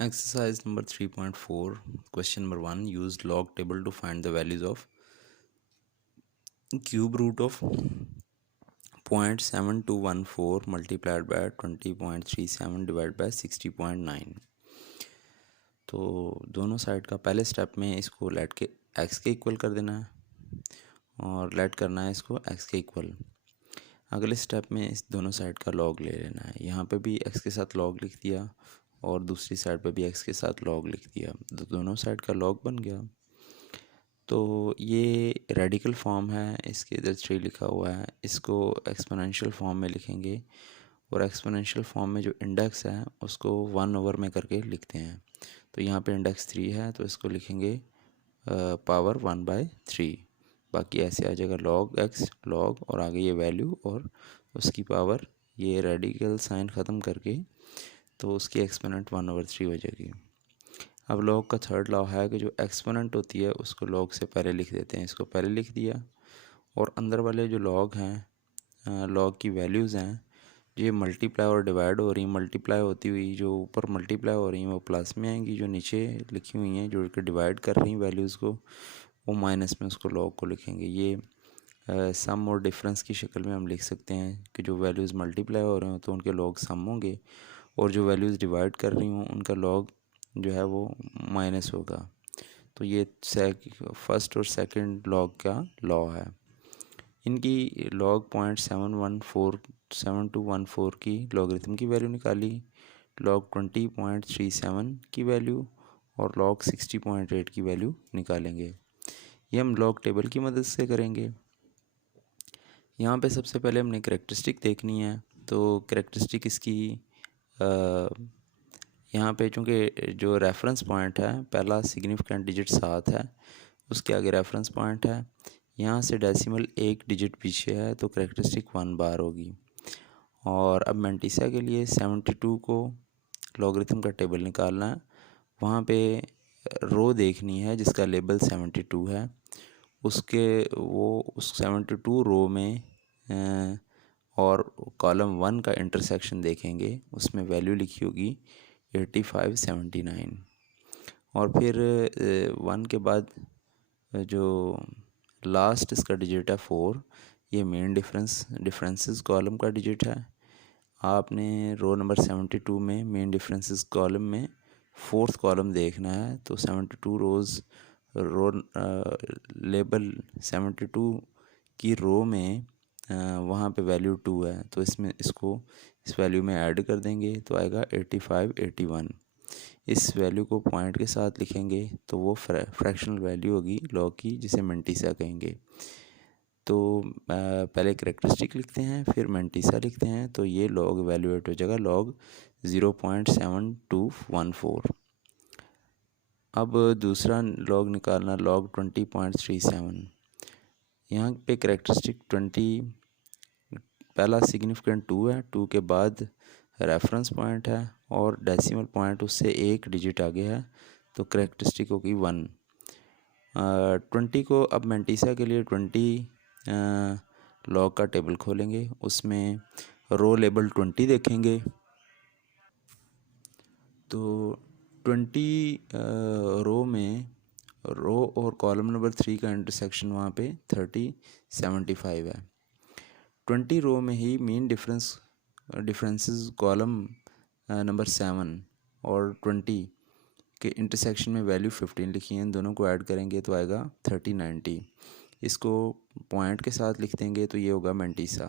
Exercise number 3.4, question number 1. Use log table to find the values of cube root of 0.7214 multiplied by 20.37 divided by 60.9. तो दोनों side का पहले step में इसको late के x के इक्वल कर देना है और लेट करना है इसको एक्स के इक्वल। अगले स्टेप में इस दोनों साइड का लॉग ले लेना है। यहाँ पे भी एक्स के साथ लॉग लिख दिया और दूसरी साइड पे भी एक्स के साथ लॉग लिख दिया, तो दोनों साइड का लॉग बन गया। तो ये रेडिकल फॉर्म है, इसके इधर 3 लिखा हुआ है, इसको एक्सपोनेंशियल फॉर्म में लिखेंगे और एक्सपोनेंशियल फॉर्म में जो इंडेक्स है उसको 1 ओवर में करके लिखते हैं। तो यहाँ पे इंडेक्स 3 है तो इसको लिखेंगे पावर 1/3। बाकी ऐसे आ जाएगा लॉग एक्स लॉग और आगे ये वैल्यू और उसकी पावर, ये रेडिकल साइन ख़त्म करके तो उसकी एक्सपोनेंट 1/3 हो जाएगी। अब लॉग का थर्ड लॉ है कि जो एक्सपोनेंट होती है उसको लॉग से पहले लिख देते हैं, इसको पहले लिख दिया और अंदर वाले जो लॉग हैं, लॉग की वैल्यूज़ हैं, ये मल्टीप्लाई और डिवाइड हो रही, मल्टीप्लाई होती हुई जो ऊपर मल्टीप्लाई हो रही हैं वो प्लस में आएंगी, जो नीचे लिखी हुई हैं जो कि डिवाइड कर रही वैल्यूज़ को वो माइनस में उसको लॉग को लिखेंगे। ये सम और डिफरेंस की शक्ल में हम लिख सकते हैं कि जो वैल्यूज़ मल्टीप्लाई हो रहे हो तो उनके लॉग सम होंगे और जो वैल्यूज़ डिवाइड कर रही हूँ उनका लॉग जो है वो माइनस होगा। तो ये फर्स्ट और सेकंड लॉग का लॉ है। इनकी लॉग 0.714 की लॉगरिथम की वैल्यू निकाली, लॉग 20.37 की वैल्यू और लॉग 60.8 की वैल्यू निकालेंगे। ये हम लॉग टेबल की मदद से करेंगे। यहाँ पे सबसे पहले हमने करेक्टरिस्टिक देखनी है, तो करेक्टरिस्टिक इसकी यहाँ पे चूँकि जो रेफरेंस पॉइंट है पहला सिग्निफिकेंट डिजिट 7 है, उसके आगे रेफरेंस पॉइंट है, यहाँ से डेसिमल 1 डिजिट पीछे है तो करेक्टरिस्टिक 1 बार होगी। और अब मैंटिसा के लिए 72 को लॉगरिथम का टेबल निकालना है। वहाँ पे रो देखनी है जिसका लेबल 72 है, उसके वो उस 72 रो में और कॉलम 1 का इंटरसेक्शन देखेंगे, उसमें वैल्यू लिखी होगी 8579 और फिर 1 के बाद जो लास्ट इसका डिजिट है 4, ये मेन डिफरेंसेस कॉलम का डिजिट है। आपने रो नंबर 72 में मेन डिफरेंसेस कॉलम में 4th कॉलम देखना है, तो 72 रोज़ रो लेबल 72 की रो में वहाँ पे वैल्यू 2 है तो इसमें इसको इस वैल्यू में ऐड कर देंगे तो आएगा 8581। इस वैल्यू को पॉइंट के साथ लिखेंगे तो वो फ्रैक्शनल वैल्यू होगी लॉग की, जिसे मैंटिसा कहेंगे। तो पहले करेक्टरिस्टिक लिखते हैं फिर मैंटिसा लिखते हैं, तो ये लॉग वैल्यूएट हो जाएगा लॉग 0.7214। अब दूसरा लॉग निकालना, लॉग 20.37। यहाँ पे करेक्टरिस्टिक 20, पहला सिग्निफिकेंट 2 है, 2 के बाद रेफरेंस पॉइंट है और डेसिमल पॉइंट उससे 1 डिजिट आगे है तो करेक्टरिस्टिक होगी 1। 20 को अब मैंटिसा के लिए 20 लॉग का टेबल खोलेंगे, उसमें रो लेबल 20 देखेंगे तो 20 रो में रो और कॉलम नंबर 3 का इंटरसेक्शन वहाँ पे 3075 है। 20 रो में ही मेन डिफरेंसेस कॉलम नंबर 7 और 20 के इंटरसेक्शन में वैल्यू 15 लिखी हैं, इन दोनों को ऐड करेंगे तो आएगा 3090। इसको पॉइंट के साथ लिख देंगे तो ये होगा मैंटिसा,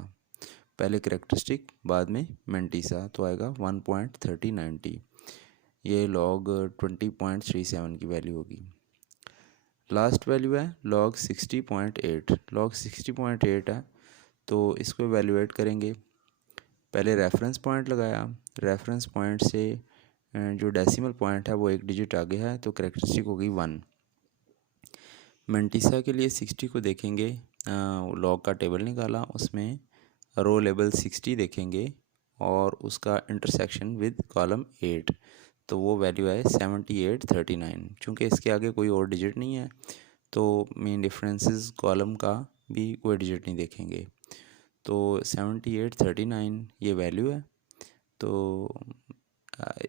पहले करेक्टरिस्टिक बाद में मैंटिसा, तो आएगा 1.3090। ये लॉग 20.37 की वैल्यू होगी। लास्ट वैल्यू है लॉग 60.8। लॉग 60.8 है तो इसको एवेलुएट करेंगे। पहले रेफरेंस पॉइंट लगाया, रेफरेंस पॉइंट से जो डेसिमल पॉइंट है वो 1 डिजिट आगे है तो करेक्टरिस्टिक होगी 1। मैंटिसा के लिए 60 को देखेंगे, लॉग का टेबल निकाला, उसमें रो लेबल 60 देखेंगे और उसका इंटरसेक्शन विद कॉलम 8, तो वो वैल्यू है 7839। चूँकि इसके आगे कोई और डिजिट नहीं है तो मेन डिफरेंसेस कॉलम का भी कोई डिजिट नहीं देखेंगे, तो 7839 ये वैल्यू है। तो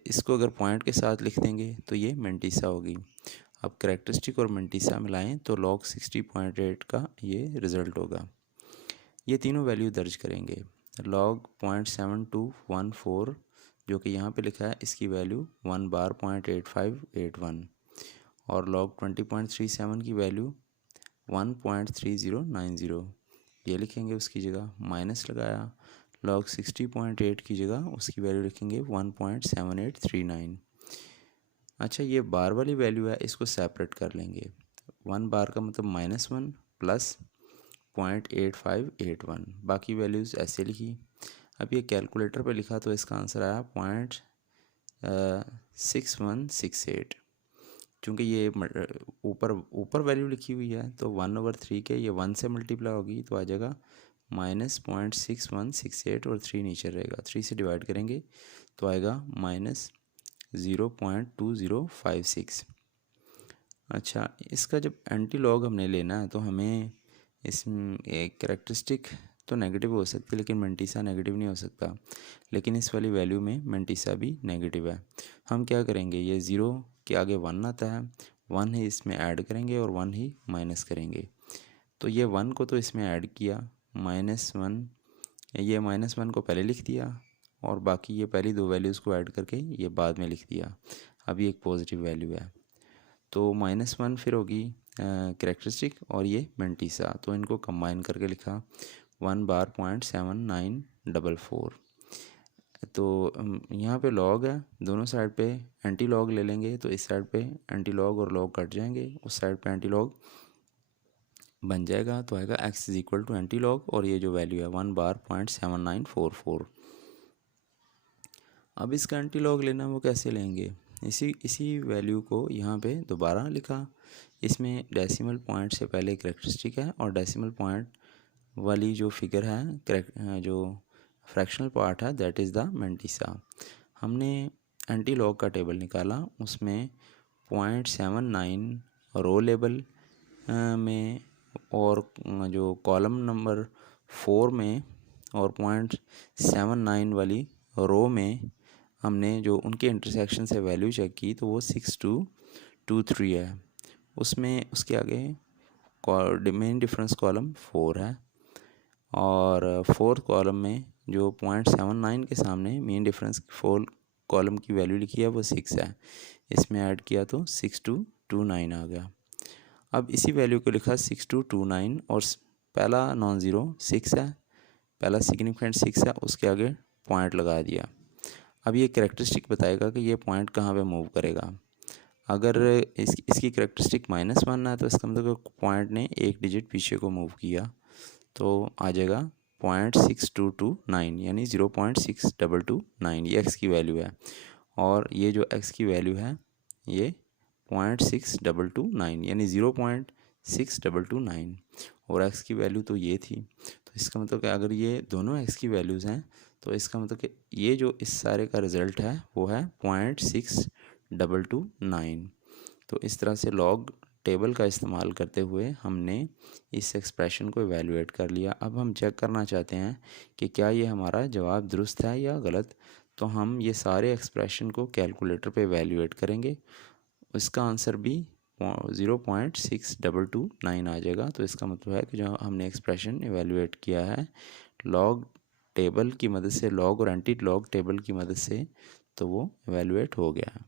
इसको अगर पॉइंट के साथ लिख देंगे तो ये मेंटिसा होगी। अब कैरेक्टरिस्टिक और मेंटिसा मिलाएं तो log 60.8 का ये रिज़ल्ट होगा। ये तीनों वैल्यू दर्ज करेंगे। log 0.7214 जो कि यहाँ पे लिखा है, इसकी वैल्यू 1 बार 0.8581 और log 20.37 की वैल्यू 1.3090 ये लिखेंगे उसकी जगह, माइनस लगाया। log 60.8 की जगह उसकी वैल्यू लिखेंगे 1.7839। अच्छा, ये बार वाली वैल्यू है, इसको सेपरेट कर लेंगे। 1 बार का मतलब -1 प्लस 0.8581, बाकी वैल्यूज़ ऐसे लिखी। अब ये कैलकुलेटर पे लिखा तो इसका आंसर आया 0.6168। चूँकि ये ऊपर वैल्यू लिखी हुई है तो 1/3 के ये 1 से मल्टीप्लाई होगी तो आ जाएगा -0.6168 और 3 नीचे रहेगा। 3 से डिवाइड करेंगे तो आएगा -0.2056। अच्छा, इसका जब एंटी लॉग हमने लेना है तो हमें इसमें एक कैरेक्टरिस्टिक तो नेगेटिव हो सकती है लेकिन मेंटिसा नेगेटिव नहीं हो सकता, लेकिन इस वाली वैल्यू में मेंटिसा भी नेगेटिव है। हम क्या करेंगे, ये 0 के आगे 1 आता है, 1 ही इसमें ऐड करेंगे और 1 ही माइनस करेंगे। तो ये 1 को तो इसमें ऐड किया, -1 ये -1 को पहले लिख दिया और बाकी ये पहली दो वैल्यूज़ को ऐड करके ये बाद में लिख दिया। अभी एक पॉजिटिव वैल्यू है तो -1 फिर होगी कैरेक्टरिस्टिक और ये मेंटिसा, तो इनको कंबाइन करके लिखा 1 बार 0.7944। तो यहाँ पे लॉग है, दोनों साइड पे एंटी लॉग ले लेंगे तो इस साइड पे एंटी लॉग और लॉग कट जाएंगे, उस साइड पे एंटी लॉग बन जाएगा तो आएगा x is equal to antilog और ये जो वैल्यू है 1 बार 0.7944। अब इसका एंटी लॉग लेना वो कैसे लेंगे, इसी वैल्यू को यहाँ पे दोबारा लिखा। इसमें डेसिमल पॉइंट से पहले कैरेक्टरिस्टिक है और डेसिमल पॉइंट वाली जो फिगर है, जो फ्रैक्शनल पार्ट है, दैट इज़ द मेंटिसा। हमने एंटी लॉग का टेबल निकाला, उसमें 0.79 रो लेवल में और जो कॉलम नंबर 4 में और 0.79 वाली रो में हमने जो उनके इंटरसेक्शन से वैल्यू चेक की तो वो 6223 है। उसमें उसके आगे मेन डिफरेंस कॉलम 4 है और 4th कॉलम में जो 0.79 के सामने मेन डिफरेंस 4 कॉलम की वैल्यू लिखी है वो 6 है। इसमें ऐड किया तो 6229 आ गया। अब इसी वैल्यू को लिखा 6229 और पहला नॉन ज़ीरो 6 है, पहला सिग्निफिकेंट 6 है, उसके आगे पॉइंट लगा दिया। अब ये कैरेक्टरिस्टिक बताएगा कि ये पॉइंट कहाँ पे मूव करेगा। अगर इसकी कैरेक्टरिस्टिक -1 है तो इसका मतलब पॉइंट ने एक डिजिट पीछे को मूव किया तो आ जाएगा 0.6229 यानी 0.6229, ये x की वैल्यू है और ये जो x की वैल्यू है ये 0.6229 यानी 0.6229 और x की वैल्यू तो ये थी। तो इसका मतलब कि अगर ये दोनों x की वैल्यूज़ हैं तो इसका मतलब कि ये जो इस सारे का रिज़ल्ट है वो है 0.6229। तो इस तरह से लॉग टेबल का इस्तेमाल करते हुए हमने इस एक्सप्रेशन को इवेलुएट कर लिया। अब हम चेक करना चाहते हैं कि क्या ये हमारा जवाब दुरुस्त है या गलत। तो हम ये सारे एक्सप्रेशन को कैलकुलेटर पे इवेलुएट करेंगे, इसका आंसर भी 0.6229 आ जाएगा। तो इसका मतलब है कि जो हमने एक्सप्रेशन इवेलुएट किया है लॉग टेबल की मदद से, लॉग और एंटी लॉग टेबल की मदद से, तो वो इवेलुएट हो गया है।